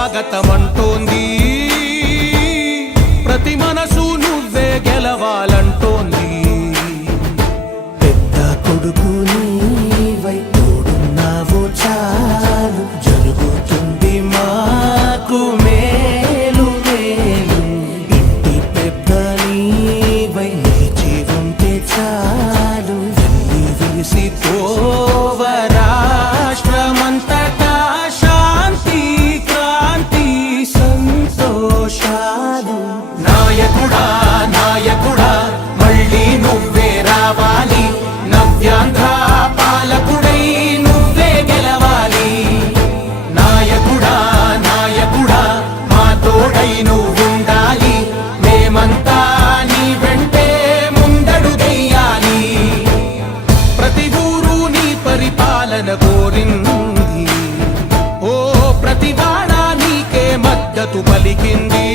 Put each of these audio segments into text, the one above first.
స్వాగతం ఇవాళ మద్దతు పలికింది.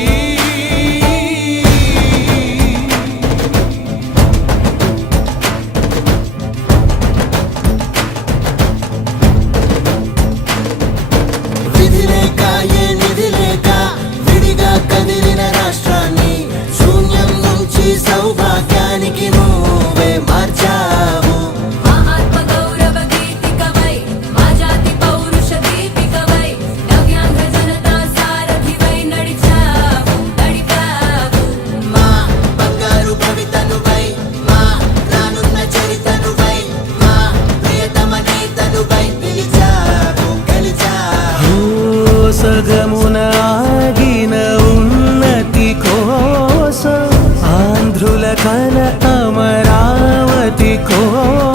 अमरावती को